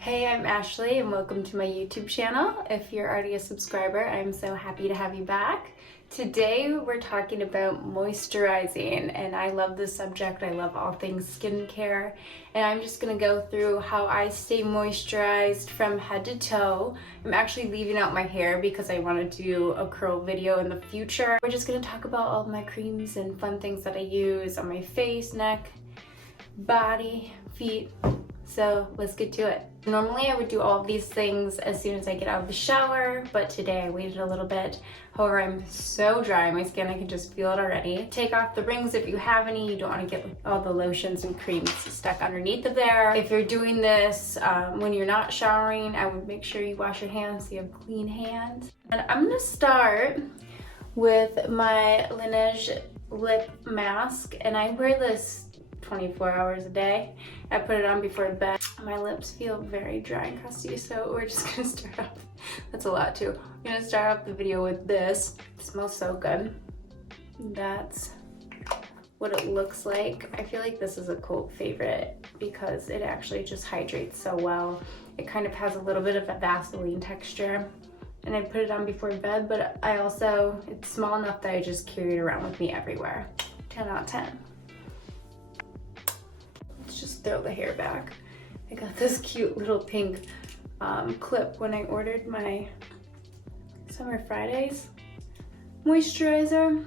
Hey, I'm Ashley and welcome to my YouTube channel. If you're already a subscriber, I'm so happy to have you back. Today we're talking about moisturizing, and I love this subject. I love all things skincare, and I'm just gonna go through how I stay moisturized from head to toe. I'm actually leaving out my hair because I want to do a curl video in the future. We're just gonna talk about all my creams and fun things that I use on my face, neck, body, feet. So let's get to it. Normally I would do all of these things as soon as I get out of the shower, but today I waited a little bit. However, I'm so dry on my skin, I can just feel it already. Take off the rings if you have any. You don't want to get all the lotions and creams stuck underneath of there. If you're doing this when you're not showering, I would make sure you wash your hands so you have clean hands. And I'm gonna start with my Laneige Lip Mask, and I wear this 24 hours a day. I put it on before bed. My lips feel very dry and crusty, so we're just gonna start off. That's a lot too. I'm gonna start off the video with this. It smells so good. That's what it looks like. I feel like this is a cult favorite because it actually just hydrates so well. It kind of has a little bit of a Vaseline texture. And I put it on before bed, but I also, it's small enough that I just carry it around with me everywhere. 10 out of 10. Just throw the hair back. I got this cute little pink clip when I ordered my Summer Fridays moisturizer.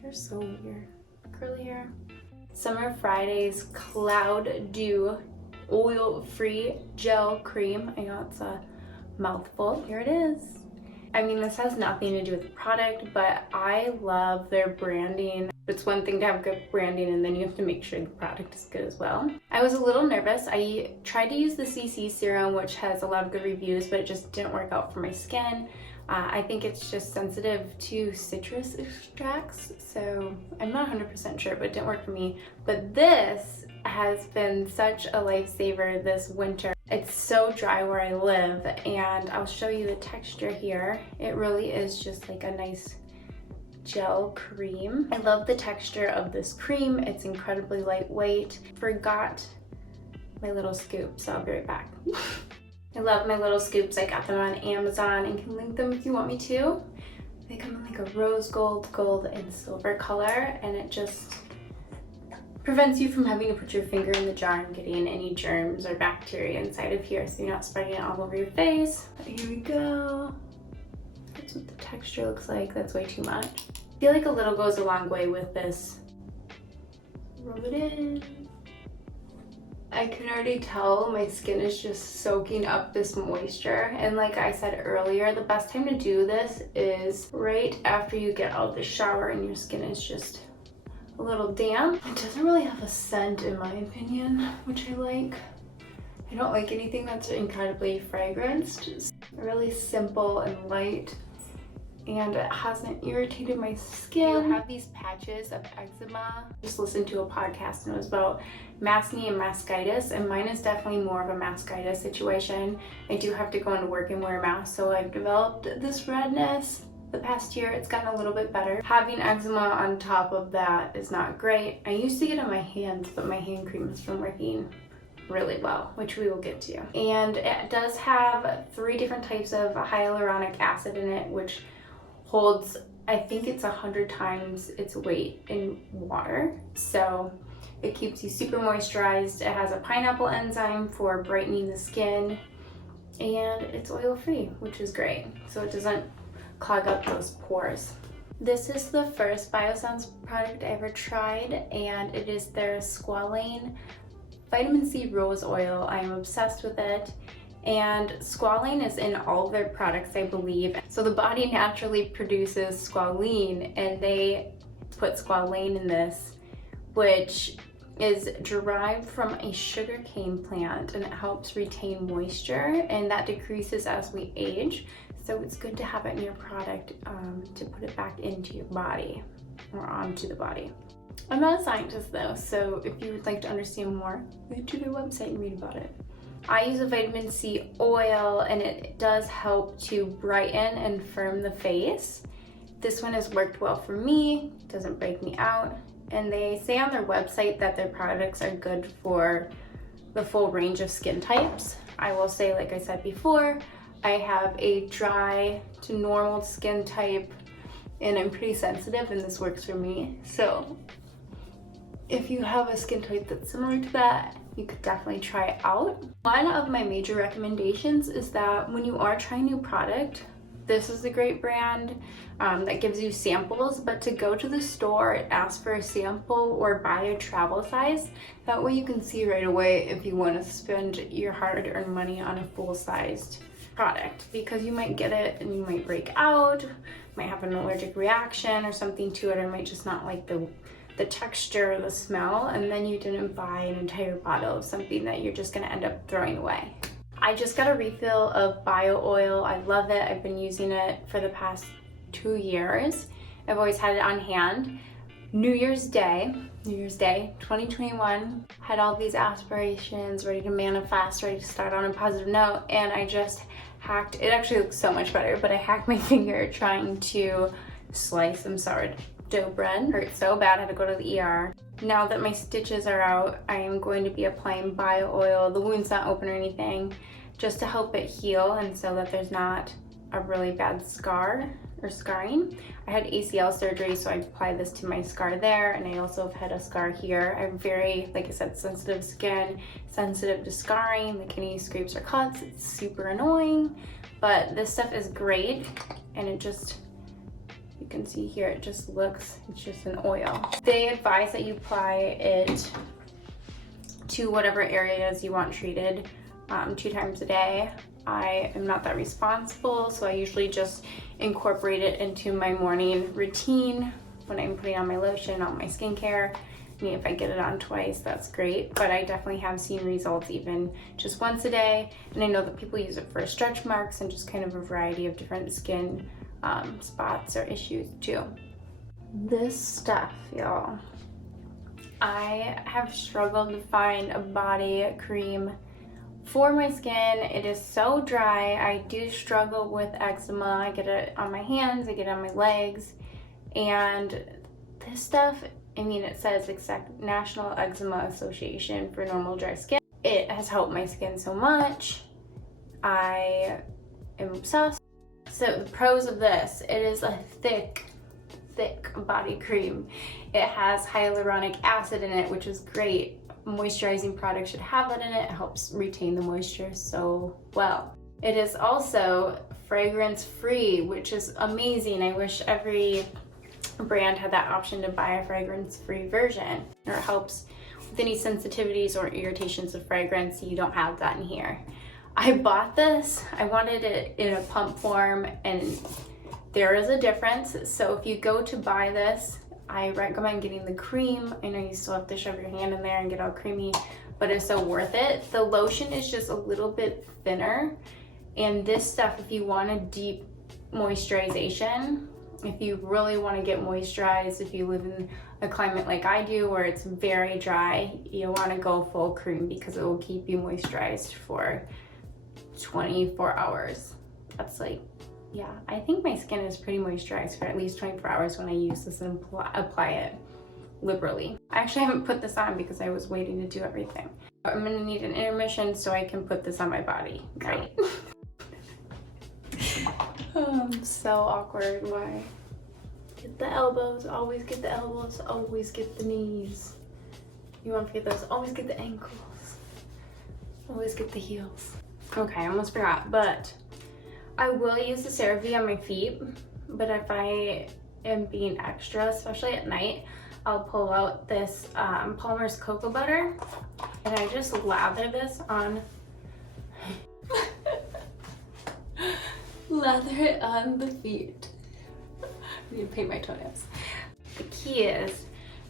Hair's so weird. Curly hair. Summer Fridays Cloud Dew Oil-Free Gel Cream. I know it's a mouthful. Here it is. I mean, this has nothing to do with the product, but I love their branding. It's one thing to have good branding, and then you have to make sure the product is good as well. I was a little nervous. I tried to use the CC serum, which has a lot of good reviews, but it just didn't work out for my skin. I think it's just sensitive to citrus extracts, so I'm not 100% sure, but it didn't work for me. But this has been such a lifesaver this winter. It's so dry where I live, and I'll show you the texture here. It really is just like a nice gel cream. I love the texture of this cream. It's incredibly lightweight. Forgot my little scoops. I'll be right back. I love my little scoops. I got them on Amazon and can link them if you want me to. They come in like a rose gold, gold, and silver color, and it just prevents you from having to put your finger in the jar and getting any germs or bacteria inside of here, so you're not spreading it all over your face. But here we go. That's what the texture looks like. That's way too much. I feel like a little goes a long way with this. Rub it in. I can already tell my skin is just soaking up this moisture, and like I said earlier, the best time to do this is right after you get out of the shower and your skin is just a little damp. It doesn't really have a scent in my opinion, which I like. I don't like anything that's incredibly fragranced. Just really simple and light, and it hasn't irritated my skin. I have these patches of eczema. Just listened to a podcast and it was about acne and mastitis, and mine is definitely more of a mastitis situation. I do have to go into work and wear a mask, so I've developed this redness. The past year it's gotten a little bit better. Having eczema on top of that is not great. I used to get it on my hands, but my hand cream has been working really well, which we will get to. And it does have 3 different types of hyaluronic acid in it, which holds, I think it's 100 times its weight in water. So it keeps you super moisturized. It has a pineapple enzyme for brightening the skin, and it's oil-free, which is great. So it doesn't clog up those pores. This is the first Biossance product I ever tried, and it is their Squalane Vitamin C Rose Oil. I'm obsessed with it, and Squalane is in all of their products, I believe. So the body naturally produces squalene, and they put squalane in this, which is derived from a sugarcane plant, and it helps retain moisture, and that decreases as we age. So it's good to have it in your product to put it back into your body or onto the body. I'm not a scientist though, so if you would like to understand more, go to their website and read about it. I use a vitamin C oil, and it does help to brighten and firm the face. This one has worked well for me, doesn't break me out, and they say on their website that their products are good for the full range of skin types. I will say, like I said before, I have a dry to normal skin type, and I'm pretty sensitive, and this works for me. So if you have a skin type that's similar to that, you could definitely try it out. One of my major recommendations is that when you are trying a new product, this is a great brand that gives you samples, but to go to the store, ask for a sample, or buy a travel size. That way you can see right away if you want to spend your hard-earned money on a full-sized product, because you might get it and you might break out, might have an allergic reaction or something to it, or might just not like the texture or the smell, and then you didn't buy an entire bottle of something that you're just going to end up throwing away. I just got a refill of bio oil. I love it. I've been using it for the past 2 years. I've always had it on hand. New Year's Day 2021, had all these aspirations, ready to manifest, ready to start on a positive note, and I just hacked, it actually looks so much better, but I hacked my finger trying to slice some sourdough bread. Hurt so bad, I had to go to the ER. Now that my stitches are out, I am going to be applying bio oil. The wound's not open or anything, just to help it heal and so that there's not a really bad scar or scarring. I had ACL surgery, so I applied this to my scar there, and I also have had a scar here. I'm very, like I said, sensitive skin, sensitive to scarring, like any scrapes or cuts. It's super annoying, but this stuff is great, and it just, you can see here, it just looks, it's just an oil. They advise that you apply it to whatever areas you want treated 2 times a day. I am not that responsible, so I usually just incorporate it into my morning routine when I'm putting on my lotion, on my skincare. I mean, if I get it on twice, that's great, but I definitely have seen results even just once a day, and I know that people use it for stretch marks and just kind of a variety of different skin spots or issues too. This stuff, y'all, I have struggled to find a body cream for my skin. It is so dry. I do struggle with eczema. I get it on my hands, I get it on my legs, and this stuff, I mean, it says National Eczema Association for normal dry skin. It has helped my skin so much. I am obsessed. So the pros of this, it is a thick body cream. It has hyaluronic acid in it, which is great. Moisturizing products should have that in it. It helps retain the moisture so well. It is also fragrance free, which is amazing. I wish every brand had that option to buy a fragrance free version. Or it helps with any sensitivities or irritations of fragrance. You don't have that in here. I bought this, I wanted it in a pump form, and there is a difference. So if you go to buy this, I recommend getting the cream. I know you still have to shove your hand in there and get all creamy, but it's so worth it. The lotion is just a little bit thinner, and this stuff, if you want a deep moisturization, if you really want to get moisturized, if you live in a climate like I do where it's very dry, you want to go full cream because it will keep you moisturized for 24 hours. That's like, yeah, I think my skin is pretty moisturized for at least 24 hours when I use this and apply it liberally. I actually haven't put this on because I was waiting to do everything. I'm gonna need an intermission so I can put this on my body, right? So awkward. Why? Get the elbows, always get the elbows, always get the knees. You won't forget those, always get the ankles, always get the heels. Okay, I almost forgot, but I will use the CeraVe on my feet, but if I am being extra, especially at night, I'll pull out this Palmer's Cocoa Butter, and I just lather this on, lather it on the feet. I need to paint my toenails. The key is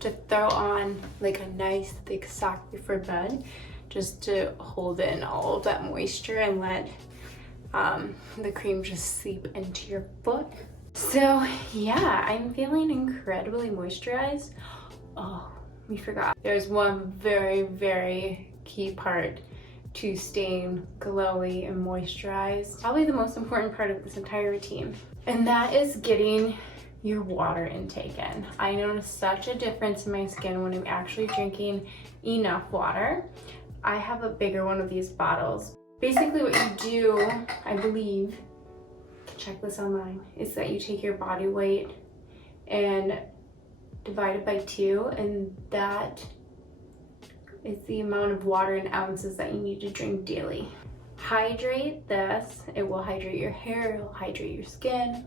to throw on like a nice thick sock before bed, just to hold in all of that moisture and let the cream just seep into your foot. So yeah, I'm feeling incredibly moisturized. Oh, we forgot. There's one very key part to staying glowy and moisturized. Probably the most important part of this entire routine. And that is getting your water intake in. I notice such a difference in my skin when I'm actually drinking enough water. I have a bigger one of these bottles. Basically what you do, I believe, check this online, is that you take your body weight and divide it by 2, and that is the amount of water in ounces that you need to drink daily. Hydrate this. It will hydrate your hair, it will hydrate your skin,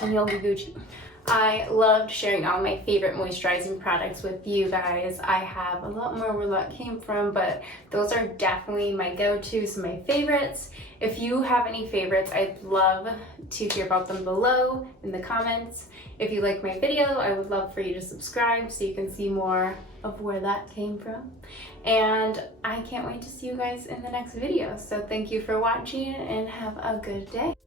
and you'll be Gucci. I loved sharing all my favorite moisturizing products with you guys. I have a lot more where that came from, but those are definitely my go-tos, my favorites. If you have any favorites, I'd love to hear about them below in the comments. If you like my video, I would love for you to subscribe so you can see more of where that came from. And I can't wait to see you guys in the next video. So thank you for watching and have a good day.